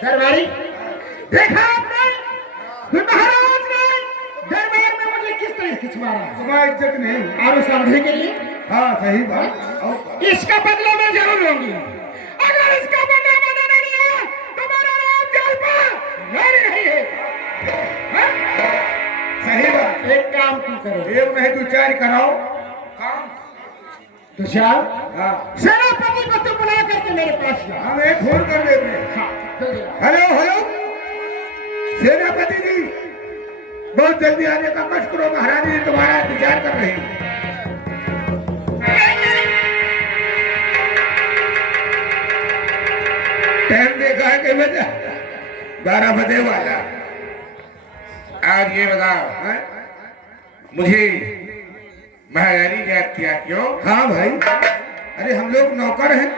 दरबारी देखा आपने महाराज ने दरबार में मुझे किस तरह खिंचवा रहा है? तुम्हारी इज्जत नहीं और समझे के लिए हाँ सही बात। इसका बदला मैं जरूर लूंगी। अगर इसका बदला मैंने नहीं लिया तो मेरा नाम जेल पर नहीं है। सही बात। एक काम तू करो, एक नहीं दो चार कराओ काम। तुषार हाँ सेनापति को तू बुला करके मेरे पास ला। हम एक फोन कर देते हैं। हाँ हेलो हेलो सेनापति जी, बहुत जल्दी आने का कष्ट करो, महारानी जी तुम्हारा इंतजार कर रही है। टाइम देखा है कि बेटा 12 बजे वाला। आज ये बताओ हाँ? मुझे महारानी याद किया क्यों? हाँ भाई, अरे हम लोग नौकर हैं,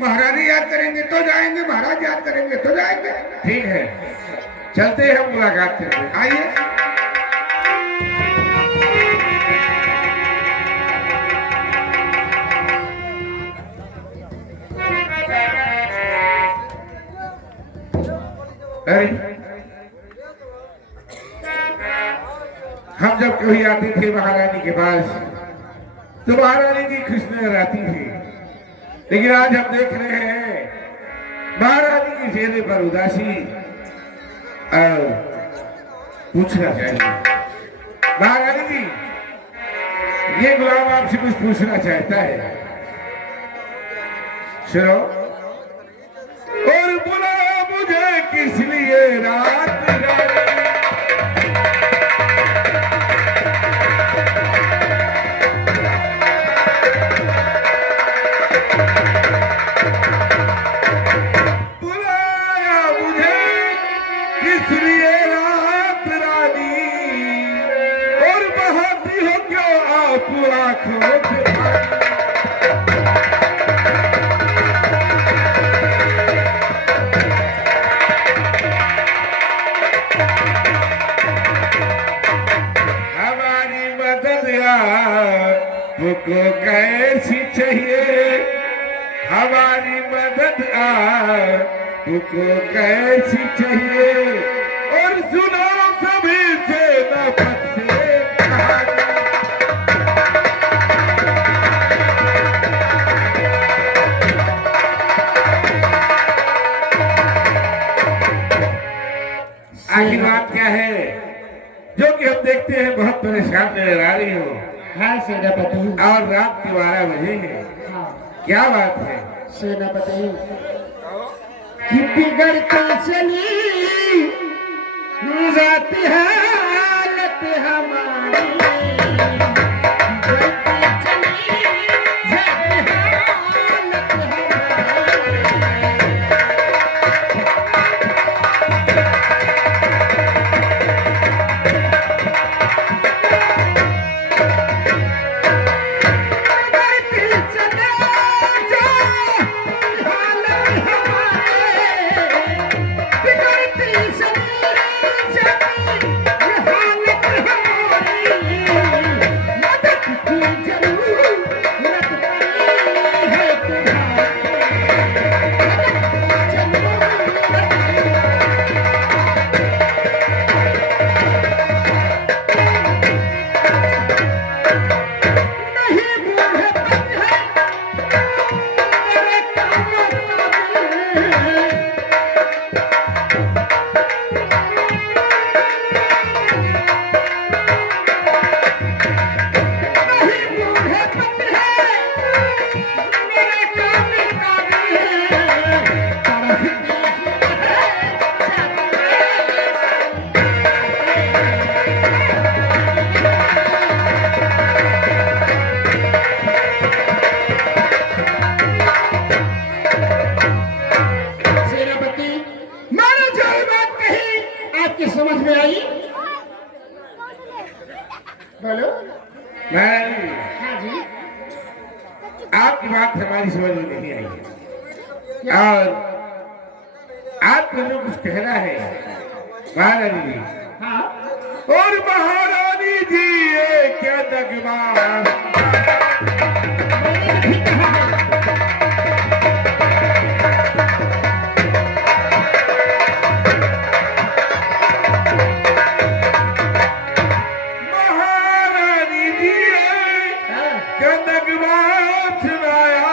महारानी याद करेंगे तो जाएंगे, महाराज याद करेंगे तो जाएंगे। ठीक है, चलते हैं हम मुलाकात करते। आइए। अरे हम जब कभी आते थे महारानी के पास तो महारानी की खुशबू रहती थी, लेकिन आज हम देख रहे हैं महारानी के चेहरे पर उदासी। और पूछना चाहिए महारानी जी, ये गुलाम आपसे कुछ पूछना चाहता है, सुनो। और बुलाया मुझे किस लिए रात को कैसी चाहिए, हमारी मदद आपको कैसी चाहिए। और सुनो सभी से नफरत से कहानी, आखिर बात क्या है जो कि हम देखते हैं बहुत परेशान नजर आ रही हो। हाँ सेनापति। और रात के 12 बजे है। हाँ क्या बात है सेनापति? कि बिगड़ती चली जाती है हालत हमारी, बोलो। हाँ जी। आपकी बात हमारी समझ में नहीं आई है और आपको जो कुछ कहना है महारानी जी। हाँ। और महारानी जी ये क्या दगमा का नगमा सुनाया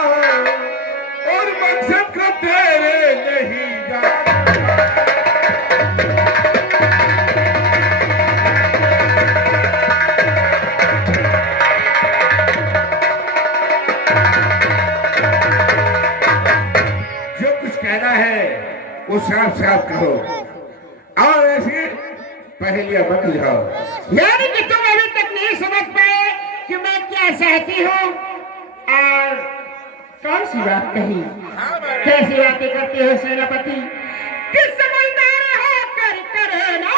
और मकसद को तेरे नहीं जाना। जो कुछ कहना है वो साफ साफ कहो और ऐसे पहेलियां मत बुझाओ। यानी कि तुम अभी तक नहीं समझ पाए कि मैं क्या चाहती हूँ और कौन सी बात कही। कैसी बातें करते हो सेनापति, किस समझदार हो कर करे ना।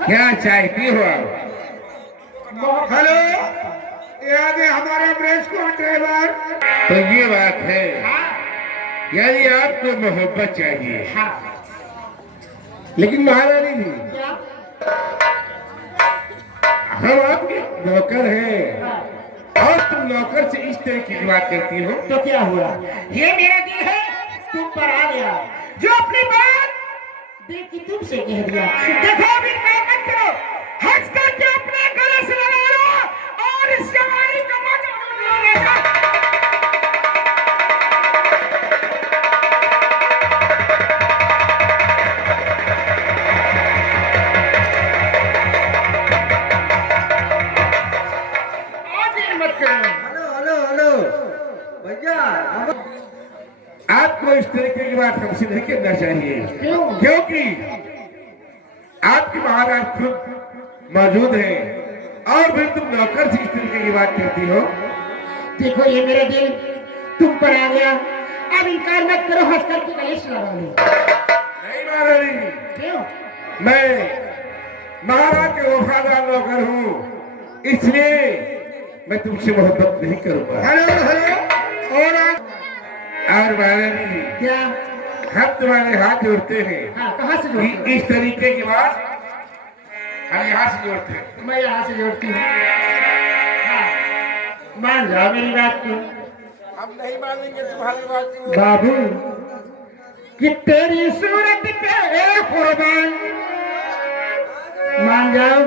क्या चाहती हो आप? हेलो, याद है हमारा ब्रेस को ड्राइवर। तो ये बात है, यानी आपको मोहब्बत चाहिए। लेकिन महारानी जी, हम आपके नौकर हैं और तुम नौकर से इस तरह की बात करती हो तो क्या हुआ? ये मेरा दिल है, तुम पर आ गया। जो अपनी बात दिल की तुमसे कह दिया। देखो अभी काम मत करो, हंस करके अपने गले से लगा लो और इस जवानी का मजा लूट लो। आपको इस तरीके की बात हमसे नहीं करना चाहिए। क्योंकि आपके महाराज खुद मौजूद हैं और फिर तुम नौकर से इस तरीके की बात करती हो। देखो ये मेरा दिल तुम पर आ गया, अब इनकार मत करो, हंस करके गले से लगा लो। नहीं महारानी, क्यों? मैं महाराज के वफादार नौकर हूँ, इसलिए मैं तुमसे मोहब्बत नहीं करूँगा। हेलो हेलो, और महारानी जी, क्या? हम तुम्हारे हाथ जोड़ते हैं। हाँ, कहाँ से जोड़ती हूँ? इस तरीके की बात हम यहाँ से जोड़ते हैं। मैं यहाँ से जोड़ती हूँ। हाँ, मान जाओ मेरी बात को। हम नहीं मानेंगे तुम्हारी बात को। बाबू कि तेरी सूरत पे कुर्बान, मान जाओ।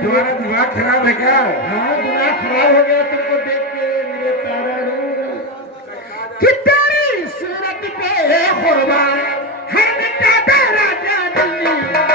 तुम्हारा दिमाग खराब है क्या? हाँ, दिमाग खराब हो गया तुमको देख के, मेरे तारा कि तेरी सूरत पे कुर्बान हर मिटा तेरा जादू मेरा।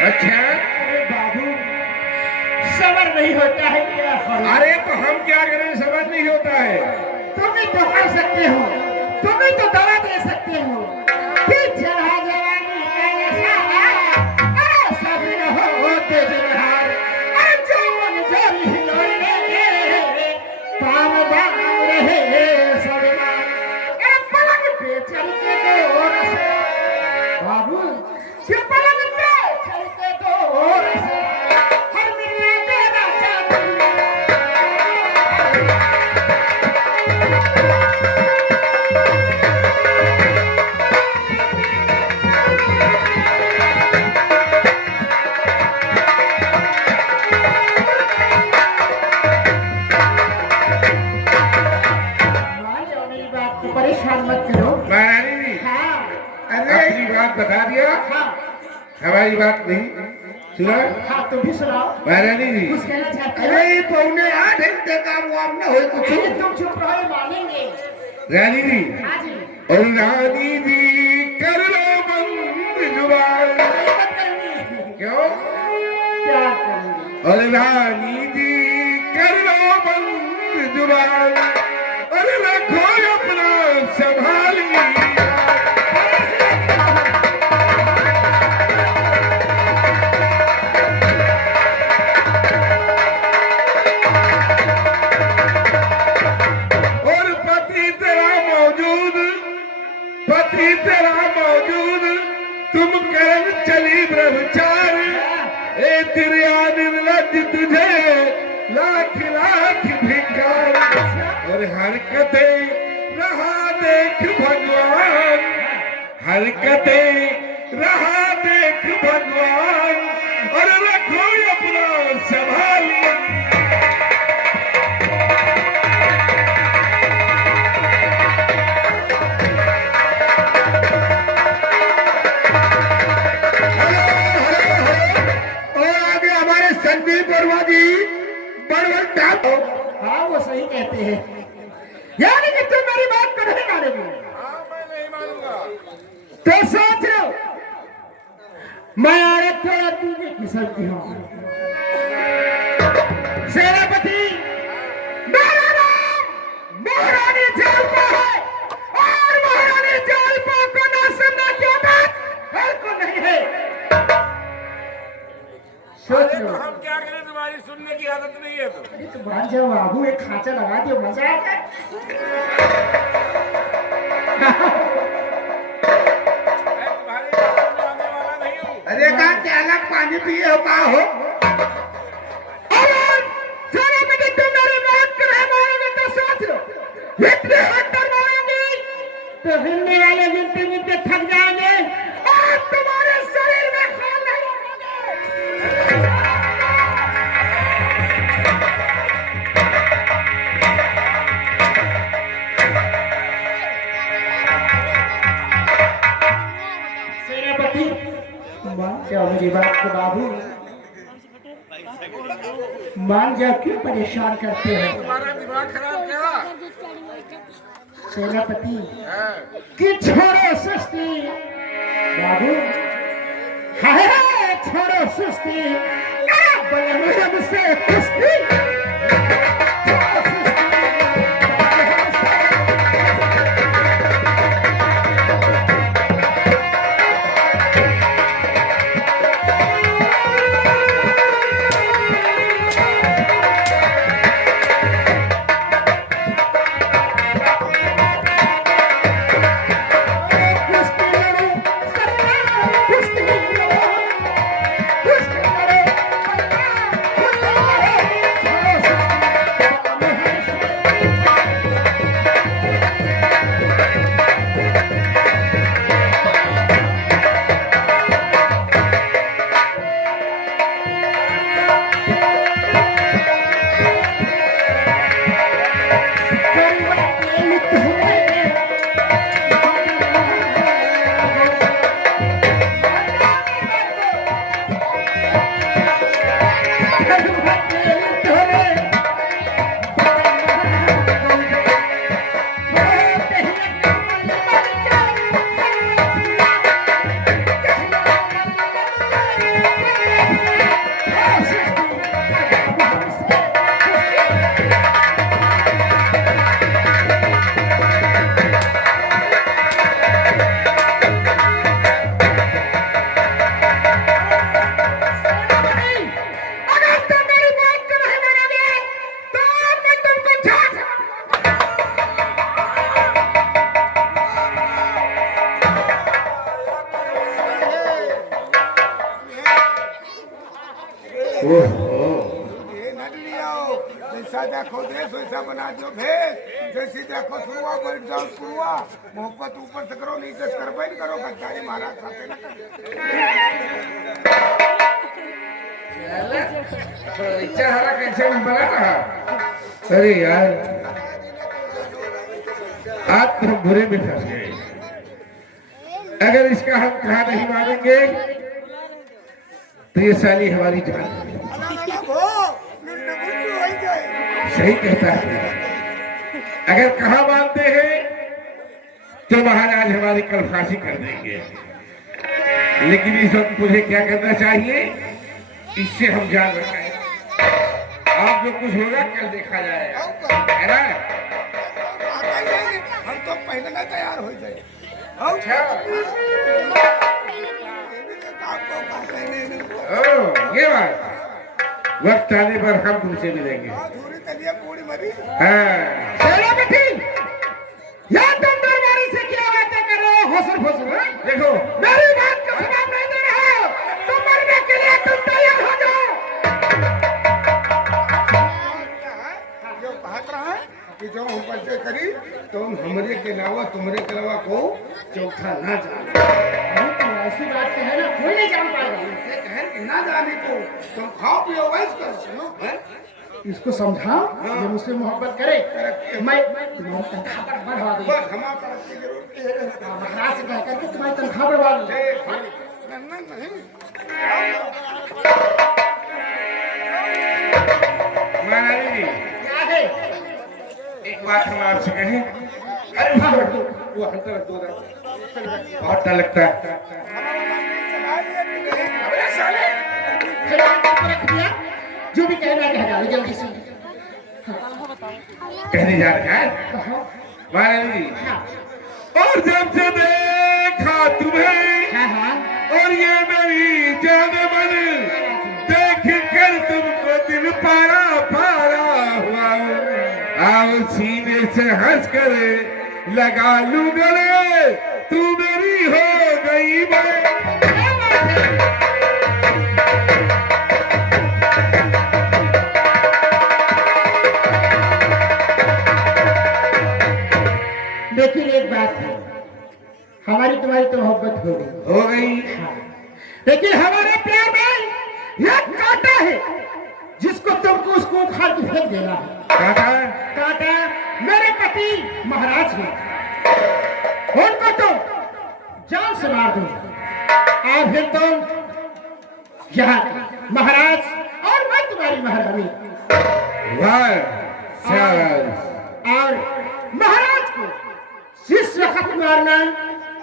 अच्छा, अरे बाबू सबर नहीं होता है क्या? अरे तो हम क्या करें, समझ नहीं होता है। तुम ही तो कर सकते हो, तुम ही तो दवा दे सकते हो कि चढ़ा जवानी ऐसा, अरे सभी हो तेज बहार, अरे जो मन जोरी हिलोने काम दाम रहे सबना, अरे पलंग पे चल के दो रसे बाबू, कि पलंग पे चल के दो रसे हर मिलना तेरा चाहती। परेशान मत करो। महारानी जी हाँ अपनी बात बता दिया, हाँ हमारी बात नहीं सुना। हाँ तुम भी सुनाओ, महारानी जी कुछ कहना चाहते हो? अरे पौने 8 घंटे का मुआम न हो कुछ। अरे तुम चुप रहो, मानेंगे। रानी जी हाँ जी, और रानी जी कर लो बंद जुबान। मत करनी। क्यों? क्या करेंगे? और रानी जी कर लो बंद जुबान और रखो अपना संभाल लिया। और पति तेरा मौजूद तुम करन चली ब्रह्मचार। ए तिरिया निर्लज तुझे लाख लाख धिक्कार। और हरकतें रहा देख भगवान, हरकतें रहा देख भगवान और रखो अपना संभाल। और आगे हमारे संदीप वर्मा जी बड़वन टाप। हाँ वो सही कहते हैं, यानी कि तुम मेरी बात को नहीं मानोगे। मैं नहीं मानूंगा। तो सोच लो, मैं और थोड़ा दूरी की सकती हूँ। सेनापति मेरा नाम महारानी जलपा है और महारानी जलपा को न सुनने की आदत बिल्कुल नहीं है। सोच लो। हम क्या करें, तुम्हारी सुनने की आदत नहीं है तो। अरे तो मान जाओ बाबू, एक खांचा लगा दियो, मजा आ जाए। मैं तुम्हारी बात सुनने वाला नहीं हूँ। अरे का क्या अलग पानी पिए हो का हो? और सेनापति तुम मेरी बात कर रहे मारोगे तो सोच लो, इतने हट्टर मारोगे तो हिलने वाले गिनते गिनते थक जाएंगे और तुम्हारे शरीर में खून नहीं होगा। सेनापति मान जाओ मेरी बात को बाबू, मान जाओ, क्यों परेशान करते हैं? तुम्हारा दिमाग खराब क्या? सेनापति हाँ। कि छोड़ो सुस्ती बाबू, हाय छोड़ो सुस्ती, बलराम से कुश्ती। छोड़ो सुस्ती, जैसा देखो देश वैसा बना दो भेद, जैसी देखो सुरुआ बैठ जाओ सुरुआ, मोहब्बत ऊपर से करो नीचे से कर बैठ करो, गद्दारी महाराज साथे न इच्छा हरा कैसे बना रहा। अरे यार आज तो हम बुरे में फंस गए। अगर इसका हम कहा नहीं मानेंगे तो ये साली हमारी जान सही कहता है। अगर कहा मानते हैं तो महाराज हमारी कल फांसी कर देंगे, लेकिन इस वक्त मुझे क्या करना चाहिए, इससे हम जान रखें। आप जो कुछ होगा कल देखा जाएगा, है ना? हम तो पहले ना तैयार हो जाए। अच्छा ये बात, वक्त आने पर हम तुमसे मिलेंगे। हाँ सेनापति, या तुम दरबारी से क्या बातें कर रहे हो? होसर फोसर, हाँ? देखो मेरी बात का जवाब नहीं दे रहे हो तो मरने के लिए तुम तैयार हो जाओ। जो कहत रहा है कि जो हम परिचय करी तो हमरे के अलावा तुम्हारे के अलावा को चौथा ना जाने। अरे तुम ऐसी बात कहे ना, कोई नहीं जान पाएगा। ये कहे कि ना जाने को तुम खाओ पियो वैस कर सुनो, हैं? इसको समझाओ, ये मुझसे मोहब्बत करे, मैं तुम्हारी तनख्वाह पर बढ़वा दूंगा। बस हमारा तरफ की जरूरत है। महाराज से कह करके तुम्हारी तनख्वाह बढ़वा दूंगा। नहीं महारानी जी, क्या है? एक बात हम आपसे कहें। अरे वो हंतर दो बहुत डर लगता है। रख दिया, जो भी कहना है कह डालो जल्दी से। कहने जा रहा है महारानी जी, और जब से देखा तुम्हें हाँ हाँ, और ये मेरी जान मन देख कर तुमको दिल पारा पारा हुआ। आओ सीने से हंस कर लगा लूं गले, तू मेरी हो गई मैं। लेकिन एक बात है, हमारी तुम्हारी तो मोहब्बत हो गई, लेकिन हमारे प्यार में एक कांटा है जिसको तुमको उसको उखाड़ के फेंक देना है। कांटा मेरे पति महाराज है, उनको तुम जान से मार दो और फिर तुम यहाँ महाराज और मैं तुम्हारी महारानी। और महाराज को जिस वक्त मारना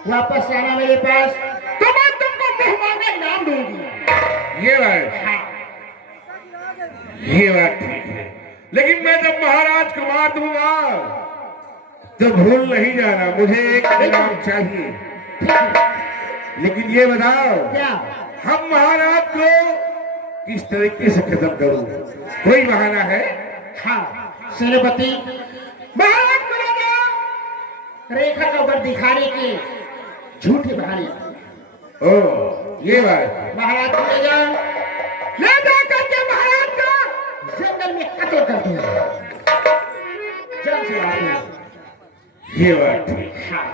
वापस आना मेरे पास, तो मैं तुमको मेहमान का इनाम दूंगी। ये बात ठीक है, लेकिन मैं जब महाराज को मार दूंगा तो भूल नहीं जाना, मुझे एक इनाम चाहिए। लेकिन ये बताओ, क्या हम महाराज को किस तरीके से खत्म करूं? कोई बहाना है? हाँ सेनापति, महाराज को ले जाओ रेखा का ऊपर दिखाने के झूठे बहाने। ओ ये बात, महाराज को ले जाओ, ले जा करके महाराज का जंगल में कत्ल कर दिया, जान से मार दिया। ये बात ठीक। हाँ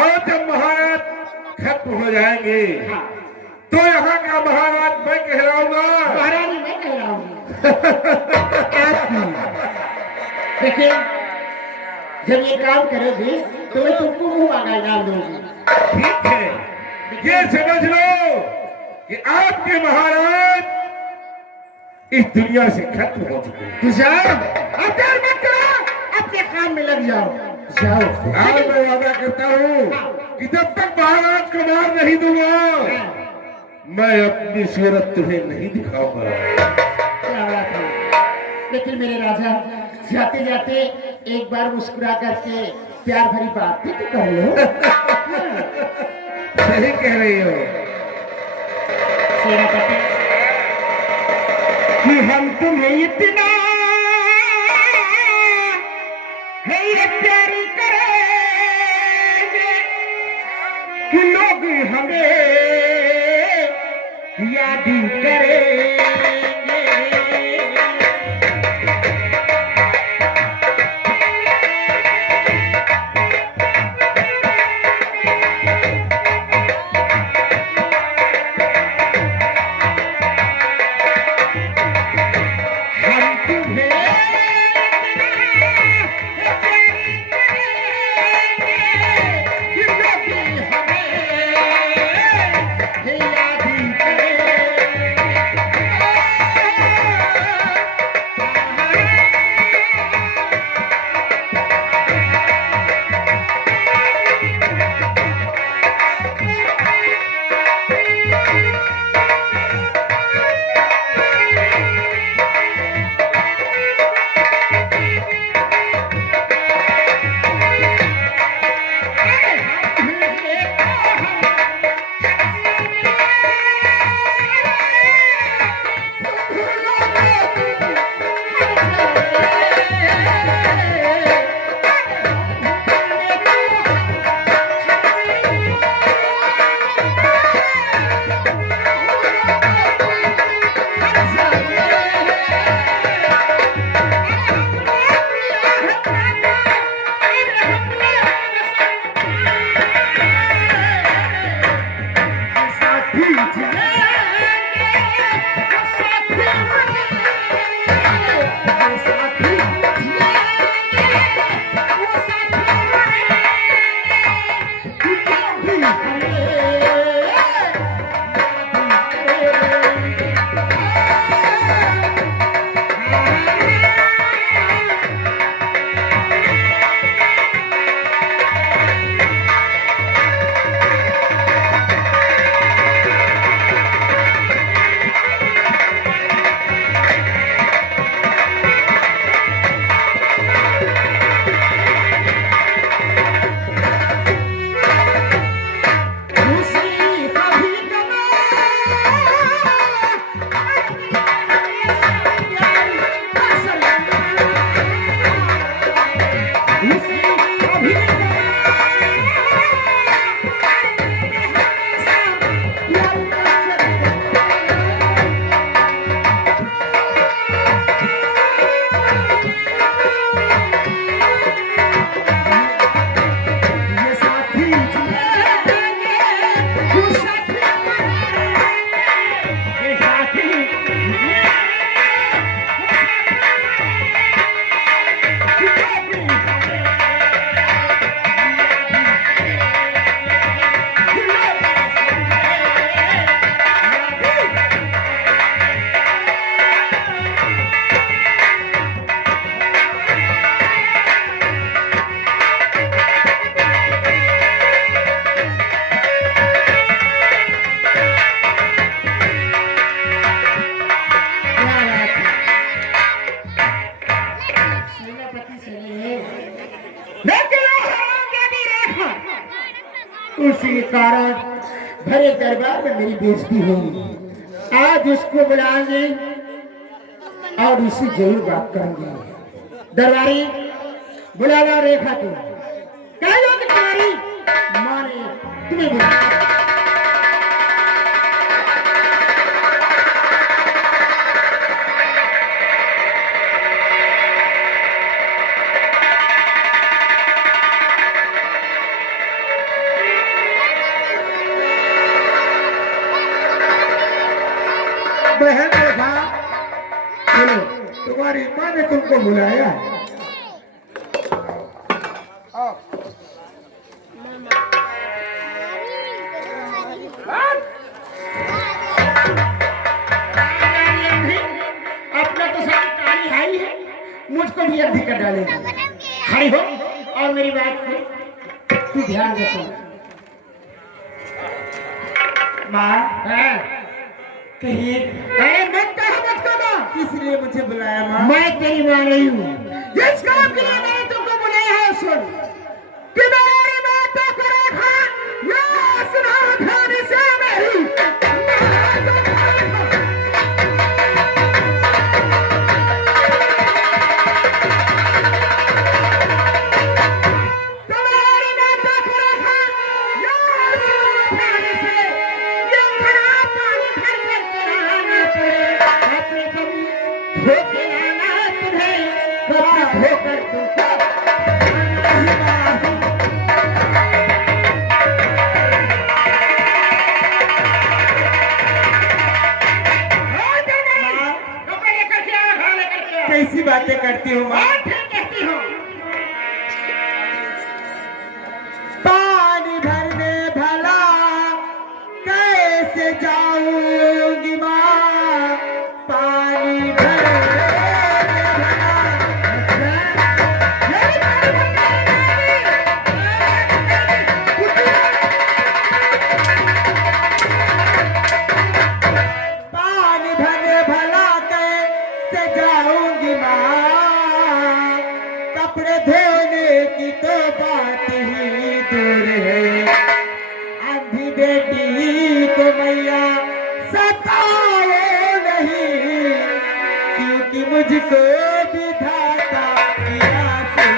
और जब महाराज खत्म हो जाएंगे हाँ, तो यहाँ का महाराज मैं कहलाऊंगा। महारानी मैं कह रहा हूँ। देखिए, जब ये काम करोगे तो मैं तुमको मुंह मांगा इनाम दूंगी। ठीक है, ये समझ लो कि आपके महाराज इस दुनिया से खत्म हो चुके हैं। तो जाओ, अब देर मत करो, अपने काम में लग जाओ। जाओ। आज मैं वादा करता हूँ कि जब तक महाराज को मार नहीं दूंगा मैं अपनी सूरत तुम्हें नहीं दिखाऊंगा। क्या बात है, लेकिन मेरे राजा जाते जाते एक बार मुस्कुरा करके प्यार भरी बात भी तो कर लो। सही कह रही हो सेनापति, कि हम तुम्हें इतना है ये प्यार करेंगे कि लोग हमें याद करेंगे। हम तुम्हें उसी कारण भरे दरबार में मेरी बेइज्जती हुई। आज उसको बुलाएंगे और उससे जरूर बात करेंगे। दरबारी बुला ला रेखा को। क्या याद तुम्हारी माँ ने तुम्हें बुलाया? बहन रेखा, चलो तुम्हारी माँ ने तुमको बुलाया। आओ। अपना तो सारी कहानी है ही है, मुझको भी अंधी कर डालेगा। खड़ी हो और मेरी बात को तू ध्यान रखो। माँ कहिए मत कहा मत कहा, किस लिए मुझे बुलाया माँ? मैं तेरी माँ नहीं हूँ। जिस काम के लिए मैंने तुमको बुलाया है सुन कि मेरी बातों को रखा या सुना ध्यान से मेरी। कैसी बातें करती हो माँ? कहती हूँ पानी भरने भला कैसे जाऊंगी माँ? पानी भरने पानी भरने भला कैसे जाऊंगी माँ? कपड़े धोने की तो बात ही दूर है। आंधी बेटी को मैया सताओ नहीं, क्योंकि मुझको विधाता किया से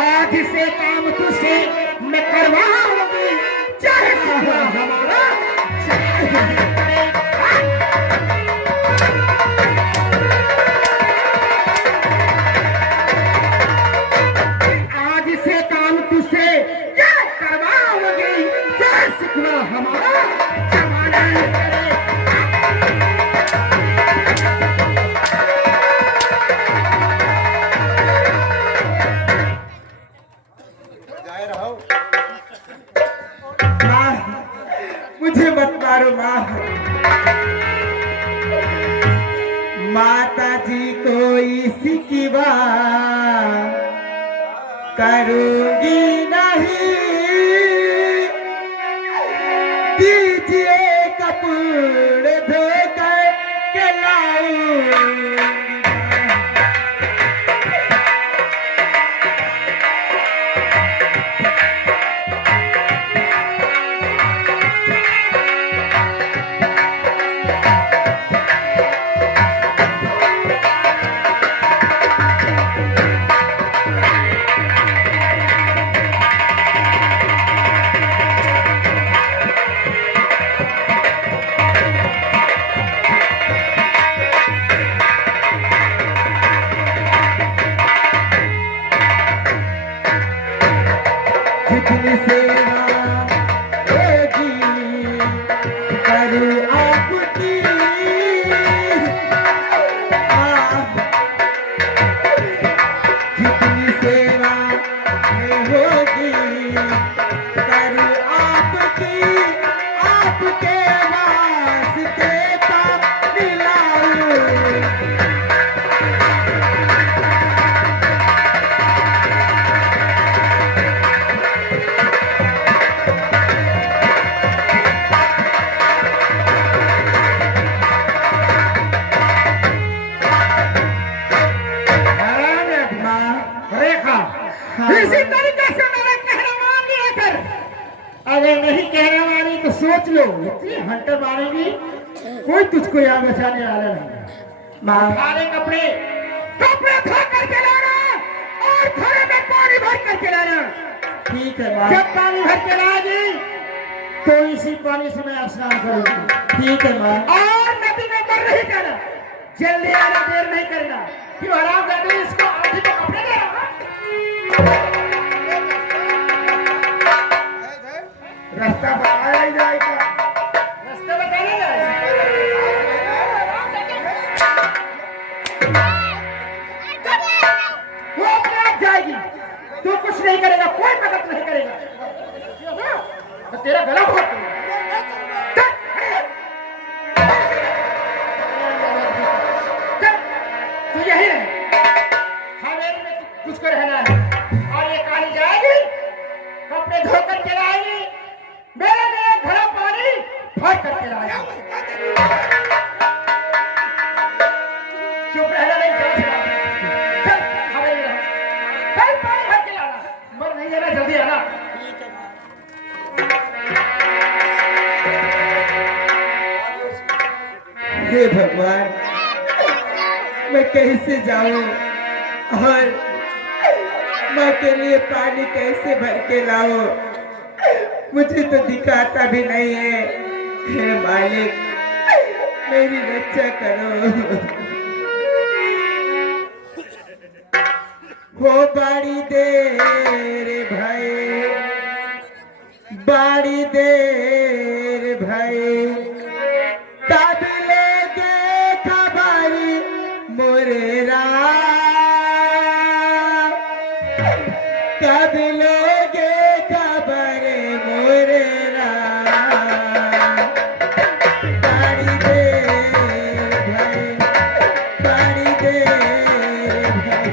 आज से काम तुझसे मैं करवाऊंगी, चाहे हमारा आज से काम तुझसे क्या करवाऊंगी, चाहे सीखना हमारा जमाना करे। मुझे मत मारो माँ। माता जी को इसी की बात करूंगी नहीं, दीजिए कपूर धोकर के लाऊंगी। जितनी सेवा होगी करूँ आपकी, जितनी इसी तरीके से मेरा कहना मान लिया कर। अगर नहीं कहना मानी तो सोच लो, इतनी हंटर मारेगी कोई तुझको यहाँ बचाने वाला नहीं। माँ सारे कपड़े धो करके लाना और घड़े में पानी भर करके लाना। ठीक है माँ। जब पानी भर के लाएगी तो इसी पानी से मैं स्नान करूंगी। ठीक है माँ। और नदी में मर नहीं करना, जल्दी आना, देर नहीं करना। क्यों आराम कर दे इसको, आधी तो कपड़े दे रहा। रास्ता बताया ही जाएगा। रास्ता बताने जाएगा। वो अपने आप जाएगी, तू कुछ नहीं करेगा, कोई मदद नहीं करेगा। तो तेरा गला बहुत तू यही रहे, हवेली में तुझको रहना है। और ये काली जाएगी, कपड़े धोकर के लाएगी, मेरे लिए घड़ा पानी भर करके लाएगी। चुप रहना नहीं, चल हवेली रहो, कल पानी भर के लाना, मर नहीं जाना, जल्दी आना। हे भगवान, मैं कैसे जाऊं और माँ के लिए पानी कैसे भर के लाऊं? मुझे तो दिखाता भी नहीं है। हे मालिक, मेरी रक्षा करो। हो बाड़ी दे रे भाई, बाड़ी दे रे भाई, तब लेके खबरी मोरे राम, तब लेके खबर मोरे राम। बाड़ी दे भाई, बाड़ी दे भाई।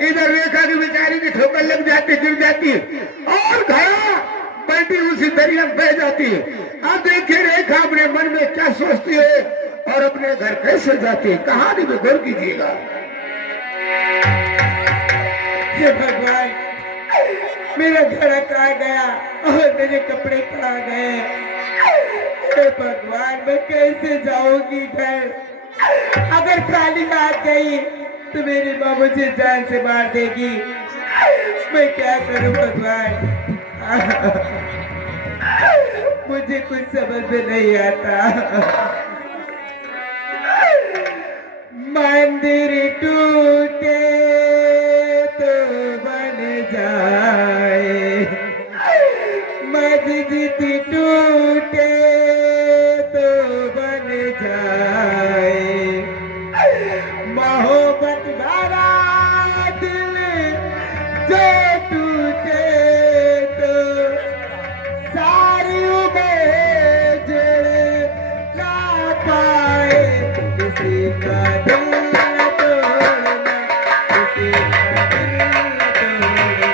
इधर रेखा की बेचारी की ठोकर लग जाती, गिर जाती और घड़ा बल्टी उसी दरिया में बह जाती है। अब देखिए रेखा अपने मन में क्या सोचती है और अपने घर कैसे जाते कहानी में गौर कीजिएगा। हे भगवान, मेरा घर कहाँ गया और मेरे कपड़े कहाँ गए? हे भगवान, मैं कैसे जाऊंगी घर? अगर खाली हाथ गई तो मेरी माँ मुझे जान से मार देगी। मैं क्या करूं भगवान? मुझे कुछ समझ में नहीं आता। मंदिर टूटे तो बन जाए, मस्जिद टूटे तो बन जाए, मोहब्बत भरा दिल जो टूटे तो सारी उम्र जुड़ ना पाए। किसी का दिल न तोड़ना, किसी का दिल न तोड़ना।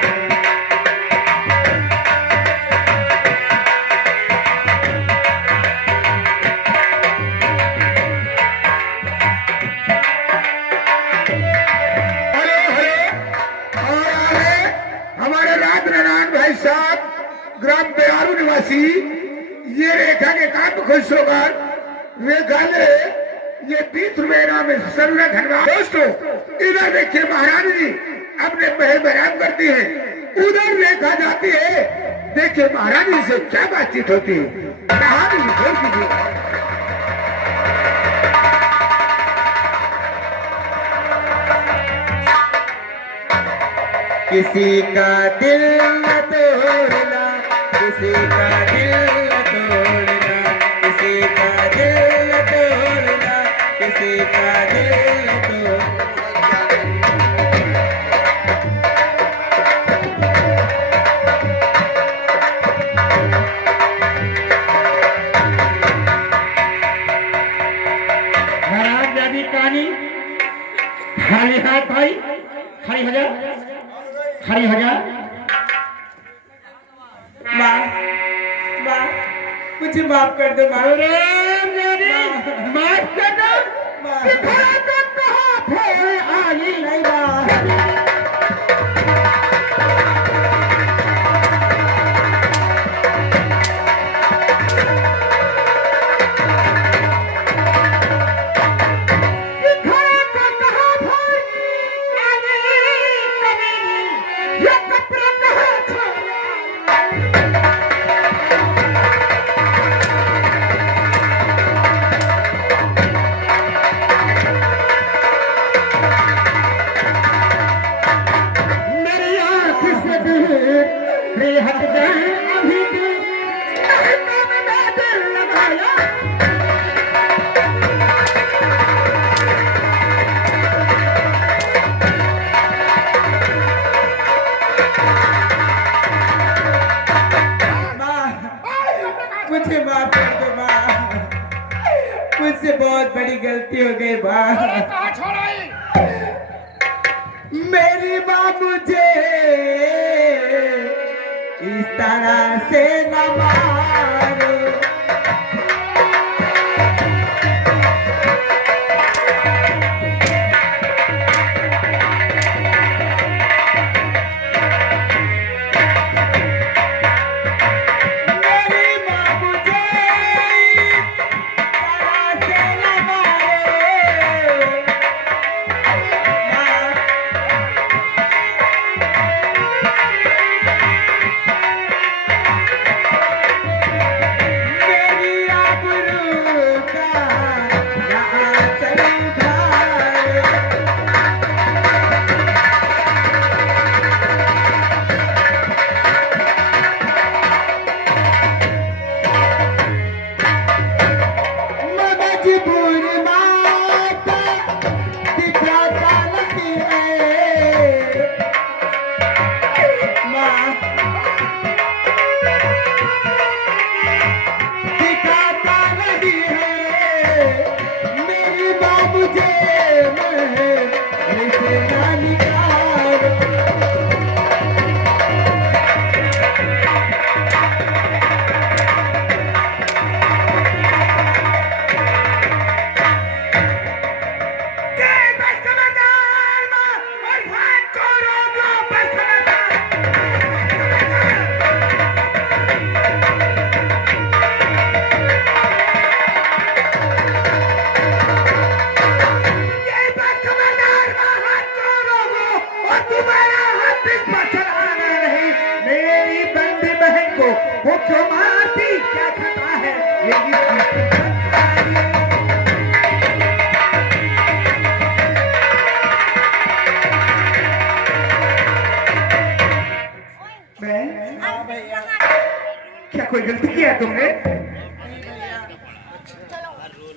हेलो हेलो और आगे हमारे राज नारायण भाई साहब ग्राम बेहारू निवासी ये रेखा के काम खुश होकर रेखा ने ये 20 रुपए इनाम में सर्वे धन्यवाद। दोस्तों इधर देखिए महारानी जी अपने महल बयान करती है, उधर रेखा जाती है, देखिए महारानी से क्या बातचीत होती है। कहानी खोल कीजिए। किसी का दिल न तोड़ना, किसी का दिल न तोड़ना, किसी का दिल न तोड़ना, किसी का दिल न तोड़ना। महाराज दादी कहानी खाली हाथ भाई, खड़ी हो जा, खड़ी हो जा। माँ, माँ, मुझे माफ कर दो माँ। अरे मेरी माफ कर दो। माँ, दिखा दो कहाँ थे आई नहीं माँ। हट जाए अभी भी मैंने दिल लगाया। माँ, मुझे माफ कर दो माँ। मुझसे बहुत बड़ी गलती हो गई माँ। मेरी माँ मुझे इस तरह से न मारो। मेरी माँ मुझे इस तरह से न मारो। माँ,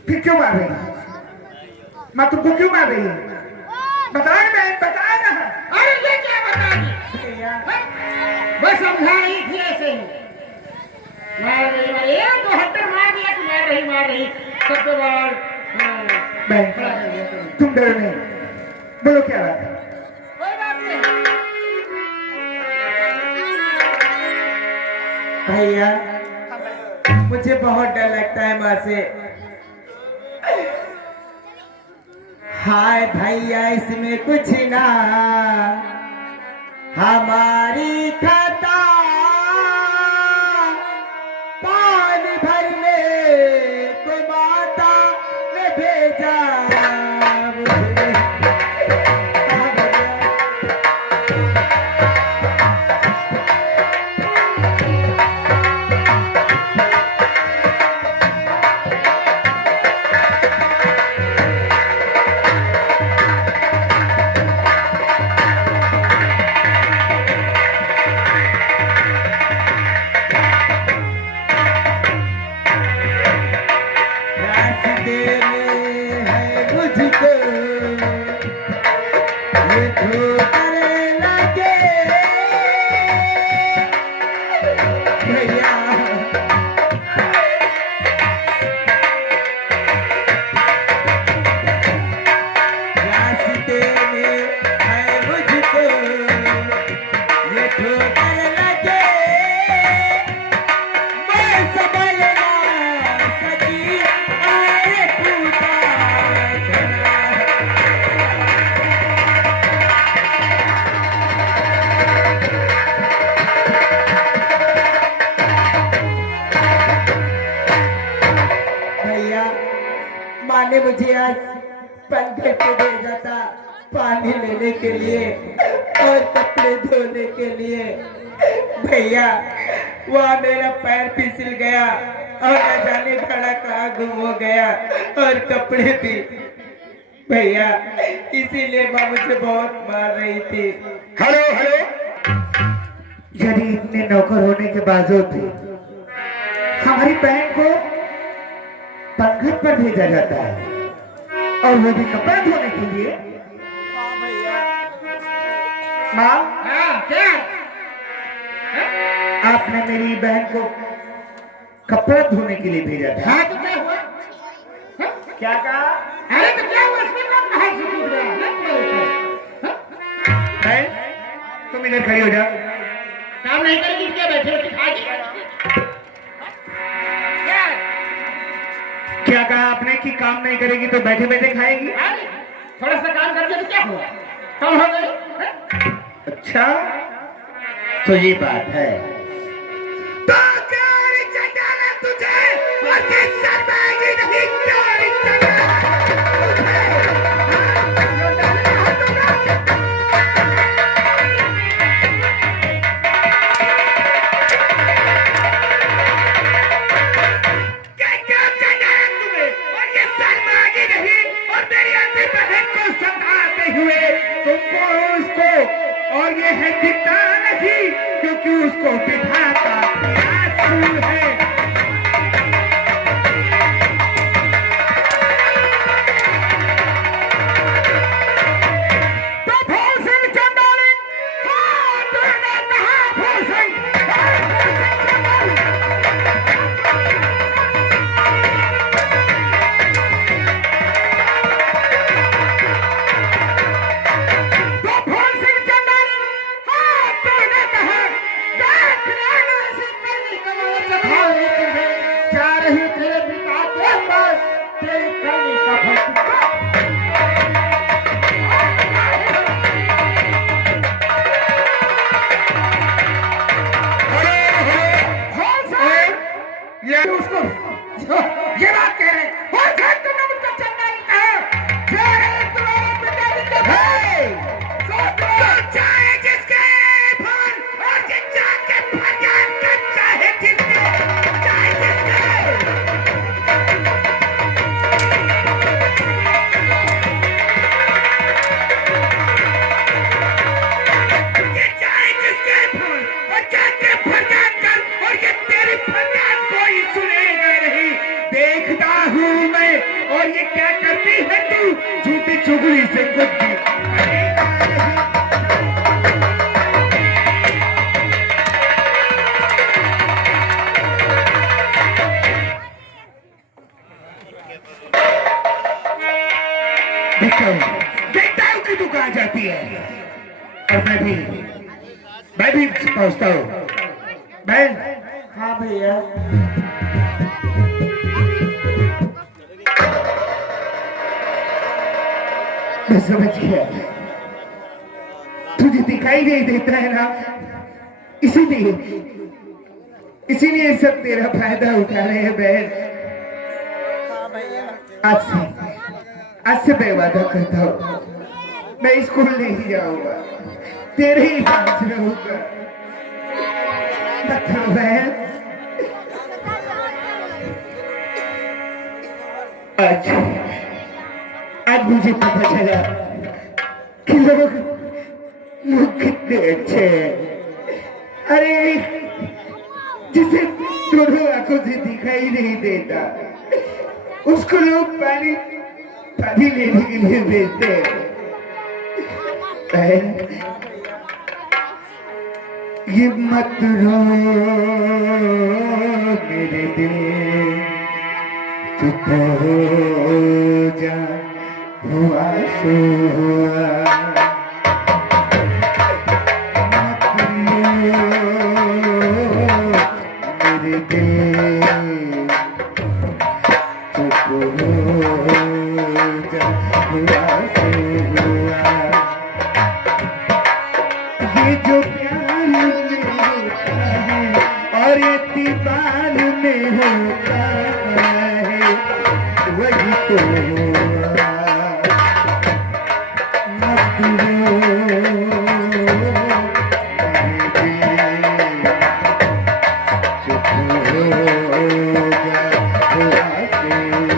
फिर क्यों मार रही है? माँ तुमको क्यों मार रही है? बताए बहन, बताए ना। अरे ये क्या बता दी? बस समझा रही थी ऐसे ही। मार रही ये तो हट्टर मार दिया कि मार रही सबके बाद बहन तुम डरो नहीं, बोलो क्या बात है? कोई बात नहीं भैया, मुझे बहुत डर लगता है माँ से। हाय भैया इसमें कुछ ना हमारी खाता, पानी भरने को माता ने भेजा मुझे। माँ ने मुझे आज पंखे पे भेजा था पानी लेने के लिए और कपड़े धोने के लिए। भैया वहाँ मेरा पैर फिसल गया और न जाने घड़ा कहाँ गुम हो गया और कपड़े भी। भैया इसीलिए माँ मुझे बहुत मार रही थी। हेलो हेलो, यदि इतने नौकर होने के बावजूद भी हमारी बहन को पंखत पर भेजा जाता है और वो भी कपड़ा धोने के लिए। हाँ भैया। माँ, हाँ क्या? आपने मेरी बहन को कपड़ा धोने के लिए भेजा था। हाँ तो क्या हुआ? क्या कहा? अरे तो क्या हुआ? इसमें कौन कहा से टूट गया? बहन तुम इधर खड़ी हो जाओ। काम नहीं करेगी क्या? बैठे बैठे खाएगी? क्या कहा आपने कि काम नहीं करेगी तो बैठे बैठे खाएगी? थोड़ा सा काम कर दिया तो क्या हुआ? कम हो गई। अच्छा तो ये बात है। तो क्या रिश्ता डाला तुझे और कैसा बैगी नहीं क्या रिश्ता और ये है दिखता नहीं क्योंकि उसको विधाता आंसू है। तो भूषण चंडाली, हाँ तूने कहा भूषण, ये बात कह रहे और फिर तुमने मुझको चंडाली कहा। चाहे जिसके फल और के फरियाद का चाहे जिसके चाहे जिसके और ये क्या करती है तू झूठी चुगली से कुछ भी देखता हूँ कि तू कहाँ जाती है और मैं भी पहुंचता हूँ। बहन हाँ भैया। मैं समझ गया तुझे दिखाई नहीं देता है ना, इसीलिए सब तेरा फायदा उठा रहे हैं बहन। हाँ भैया। आज से मैं वादा करता हूँ मैं स्कूल नहीं जाऊंगा, तेरे ही पास रहूंगा। बताओ बहन, आज मुझे पता चला कि लोग कितने अच्छे हैं। अरे जिसे दोनों आंखों से दिखाई नहीं देता उसको लोग पानी लेने के लिए भेजते हैं। ये मत रो मेरे दिल, चुप हो जा हुआ सो हुआ। मत रो मेरे दिल, चुप हो जा हुआ सो हुआ। ये जो प्यार में होता है और ये दीवार में होता है वही तो हुआ। मत रो चुप हो जा हुआ सो हुआ।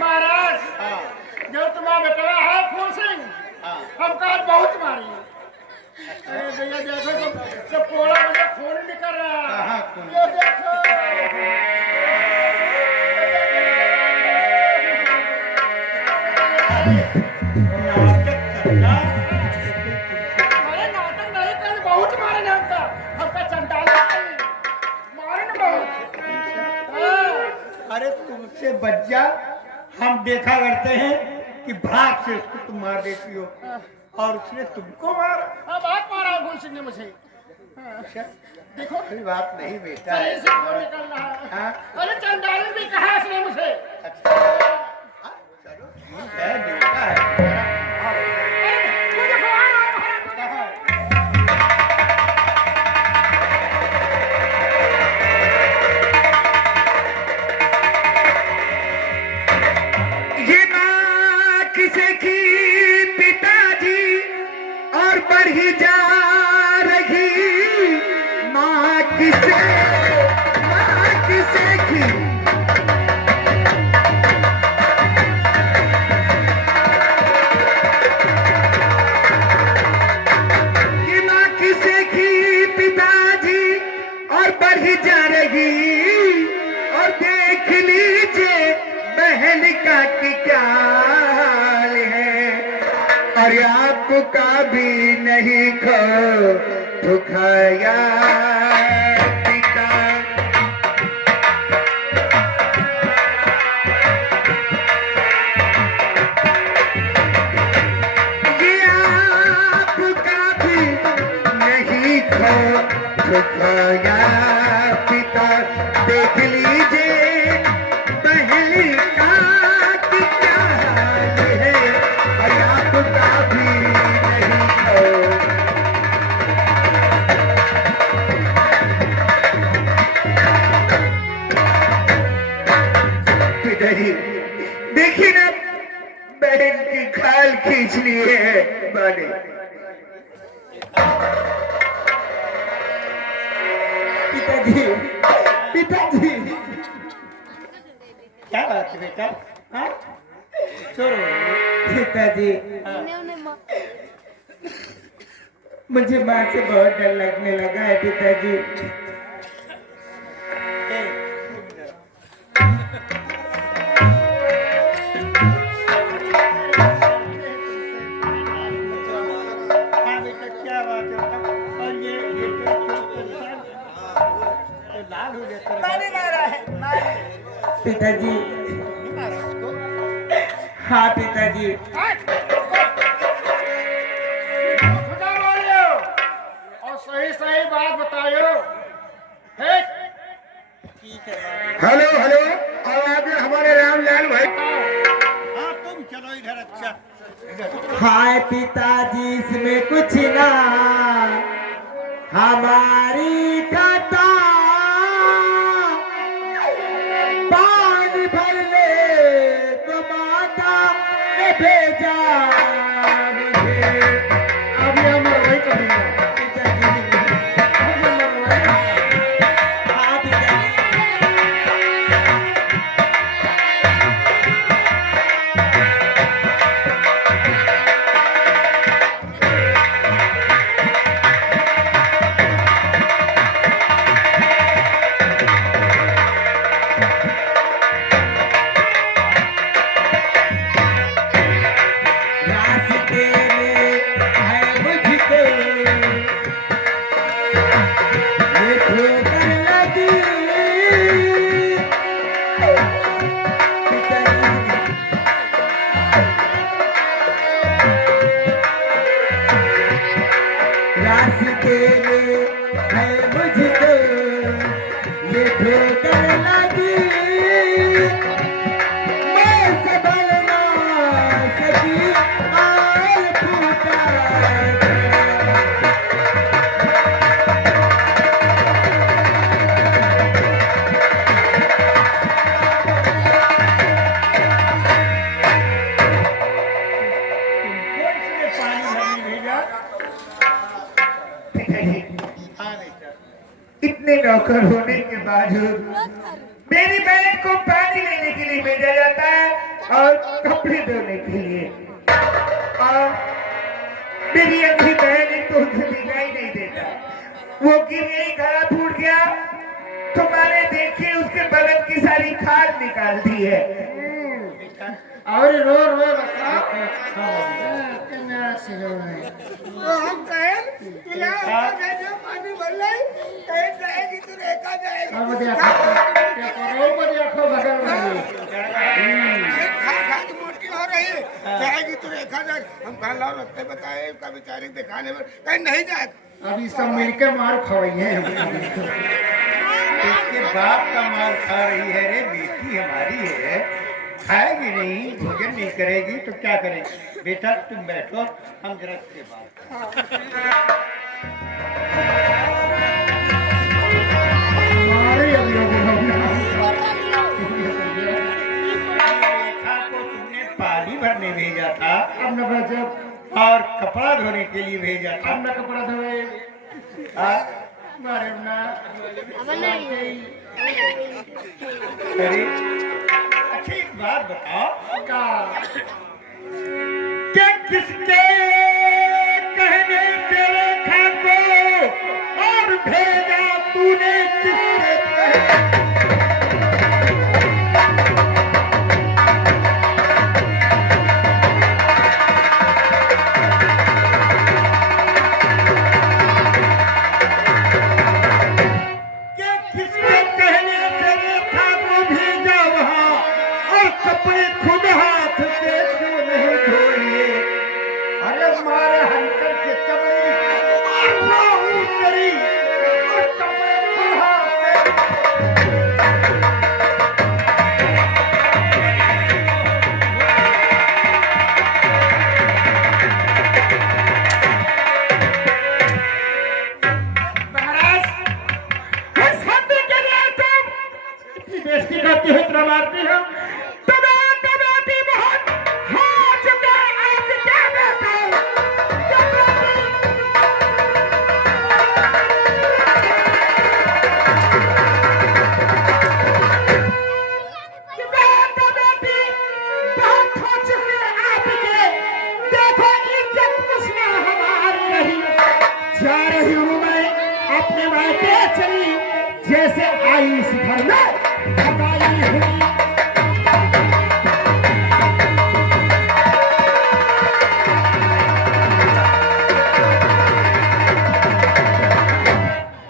महाराज जो तुम्हारा बेटा है फूल सिंह हमको आज बहुत मारी। अरे भैया देखो सब कोड़ा मुझे खून निकल रहा है। ये देखो अरे नाटक नहीं कर बहुत मारे हमका चंडाल मारे न बहुत। हाँ। अरे तुमसे बच जा, हम देखा करते हैं कि भाग से उसको तुम मार देती हो और उसने तुमको मारा। हाँ बात मारा फूल सिंह ने मुझे। अच्छा, देखो कोई बात नहीं बेटा। सही से खून निकल रहा है। हाँ? अरे चंडाल भी कहा उसने मुझे। अच्छा, हाँ, चलो ठीक है बेटा है। ये देखो आ रहा है महाराज। ये माँ किसे की पिताजी और बढ़ी जा रही। माँ किसे की ये माँ किसे की पिताजी और बढ़ी जा रही। और देख लीजिए बहन का कि क्या हाल है। और आपका भी नहीं खो खाया पिता। ये आपका भी नहीं खो खाया पिता। देख लीजिए बहन का कि क्या हाल है। और आपका भी नहीं खो इसलिए माने। पिताजी, पिताजी, क्या बात है बेटा? हाँ? छोड़ो। पिताजी, मुझे माँ से बहुत डर लगने लगा है पिताजी। हाँ बेटा, क्या बात है बेटा? और ये लाल हो जाता है। पिताजी, हाँ पिताजी, और सही सही बात बताओ। हेलो हेलो, और आगे हमारे रामलाल भाई। हाँ तुम चलो इधर। अच्छा हाय पिताजी, इसमें कुछ ना हमारी खाता पानी भर ले तो माता ने भेजा मुझे। अभी हम वही करेंगे। पिताजी, हाँ पिताजी, रास्ते में है मुझको ये ठोकर लगी। रास्ते में है मुझको ये ठोकर लगी। मैं संभल ना सकी और फूटा। पानी भरने भेजा। हाँ बेटा, इतने नौकर होने के बावजूद मेरी बहन को पानी लेने के लिए भेजा जाता है और कपड़े धोने के लिए, और मेरी अभी बहन एक तो उसे दिखाई नहीं देता। वो गिर गई, गला फूट गया, तुम्हारे देखिए उसके बदन की सारी खाद निकाल दी है। और रो रो बता। मेरा सिर रो रहा है। तो हम कहें कि पानी भर ले, कहीं जाएगी तो रेखा जाएगी। अब देखो बगल में खा खा के मोटी हो रही है, जाएगी तो रेखा जाएगी। हम कहा लाओ रस्ते बताए का बेचारे दिखाने में, कहीं नहीं जाएगा। अभी सब मिलकर मार खवाइए। इसके बाप का मार खा रही है रे, बेटी हमारी है, खाएगी नहीं, भोजन नहीं करेगी तो क्या करेगी? बेटा तुम बैठो, हम जरा इसके बात। मारे अभी रेखा को तुमने पानी भरने भेजा था अब न बचब, और कपड़ा धोने के लिए भेजा था। अब न कपड़ा धोए। हाँ? मारे ना अरे अच्छा एक बात बताओ, का क्या किसके कहने से रेखा को और भेजा तूने किसके कहने? क्या किसके कहने से रेखा को भेजा वहां, और कपड़े खुद हाथ से क्यों नहीं धोए? अरे मारे हंटर के कपड़े करी और कपड़े खुद हाथ से। महाराज, किस हद के लिए तुम इतनी बेइज्जती करती हो, इतना मारती हो? तुम्हें तो बेटी बहुत हो चुका, आज क्या बेटी कहते चली जैसे आई इस घर में हमारी हुई।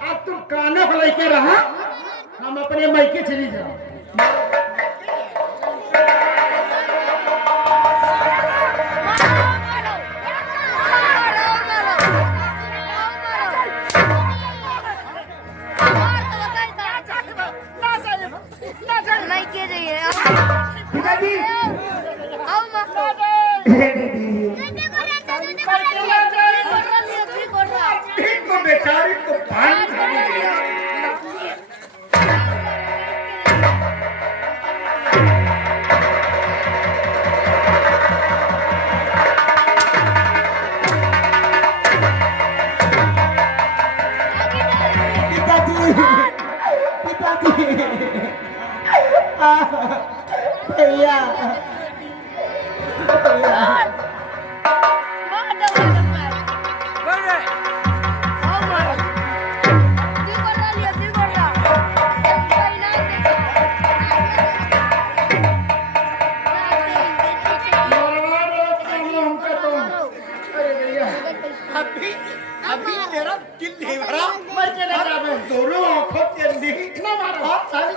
अब तुम कानों को लेके रहा, हम अपने मायके चली जाओ। पिताजी इनको बेचारी को पानी खाने दिया। भैया अभी तेरा दिल नहीं भरा। दोनों आंखों के अंदर बहुत सारी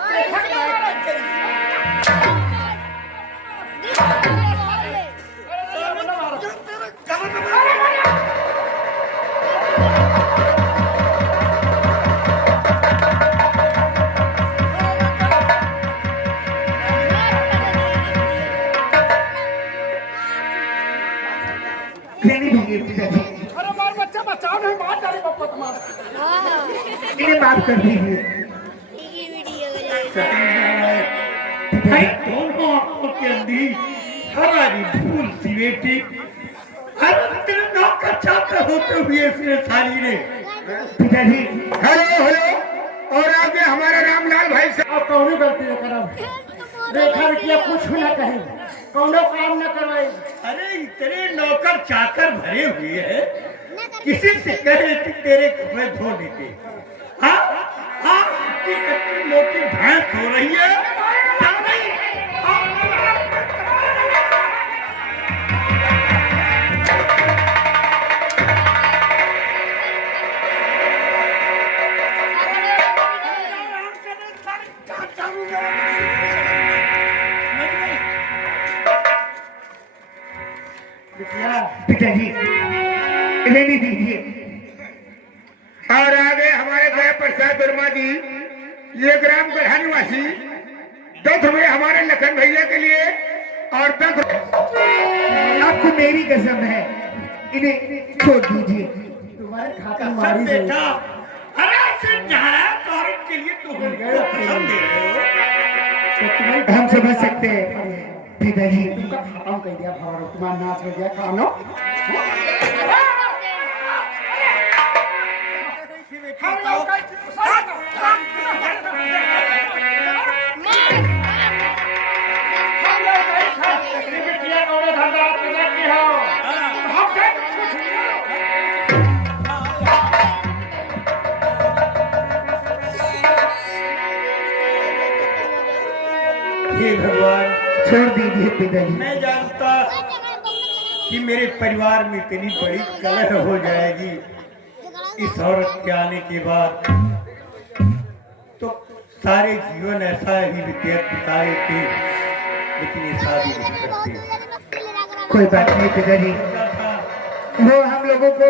अरे मार बच्चा बचाओ, नहीं मार डाले पापा तुम्हारा। इन्हें माफ कर दीजिए। दोनों आंखों के अंदर हमारी भूल थी बेटी। हर दिन नौकर चाकर होते हुए इसने साली ने। पिताजी हेलो हेलो, और आगे हमारे रामलाल भाई साहब। आप कौनो गलती न करब, देखा किया कुछ न कहे, कौनो काम न करवाई। अरे इतने नौकर चाकर भरे हुए हैं, किसी से कह देती तेरे कपड़े धो देते। हाँ हाँ, इतनी मोटी भैंस हो रही है। पिताजी रहने दीजिए। और आगे हमारे गया प्रसाद वर्मा जी, ये ग्राम गढ़ा निवासी, 10 रुपये हमारे लखन भैया के लिए और 10 आपको मेरी कसम है, इन्हें छोड़ दीजिए। तुम्हारे खाता मारी गई। बेटा, अरे सिर्फ जायदाद औरत के लिए तुम कसम दे रहे हो। तो तुम्हें हम समझ सकते हैं पिताजी। तुमका खाता कह दिया, भगवान तुम्हारा नाच हो गया खानो। हे भगवान, छोड़ दीजिए पिताजी। मैं जानता कि मेरे परिवार में इतनी बड़ी कलह हो जाएगी इस औरत के आने के बाद, तो सारे जीवन ऐसा ही व्यतीत बिताए थे, लेकिन ये शादी नहीं करते। कोई बात नहीं पिताजी, वो हम लोगों को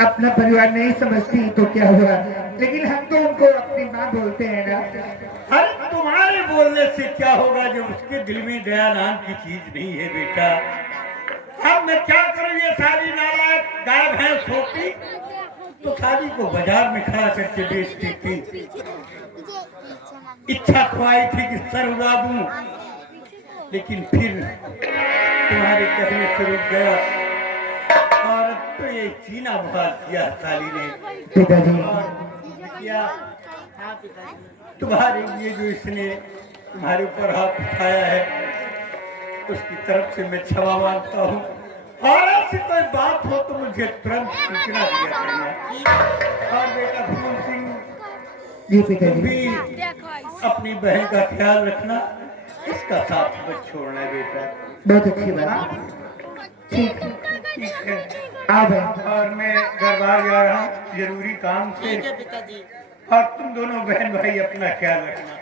अपना परिवार नहीं समझती तो क्या हुआ, लेकिन हम तो उनको अपनी माँ बोलते हैं ना। अरे तुम्हारे बोलने से क्या होगा जब उसके दिल में दया नाम की चीज नहीं है बेटा। अब मैं क्या करूं, ये सारी नालायक गाय भैंस होती तो साली को बाजार में खड़ा करके बेचती थी। इच्छा तो आई थी कि सर उड़ा दूं, लेकिन फिर तुम्हारे कहने से रुक गया और तो ये चीना बहाल किया साली ने। पिताजी और किया तुम्हारे लिए जो इसने तुम्हारे ऊपर हाथ उठाया है, उसकी तरफ से मैं क्षमा मांगता हूँ। और ऐसी कोई बात हो तो मुझे तुरंत सूचना दिया करना। और बेटा फूल सिंह, जी तुम पिताजी। भी अपनी बहन का ख्याल रखना, इसका साथ मत छोड़ना बेटा। बहुत अच्छी बात। ठीक है, ठीक है। आ गए। और मैं दरबार जा रहा हूँ जरूरी काम से। पिताजी। और तुम दोनों बहन भाई अपना ख्याल रखना।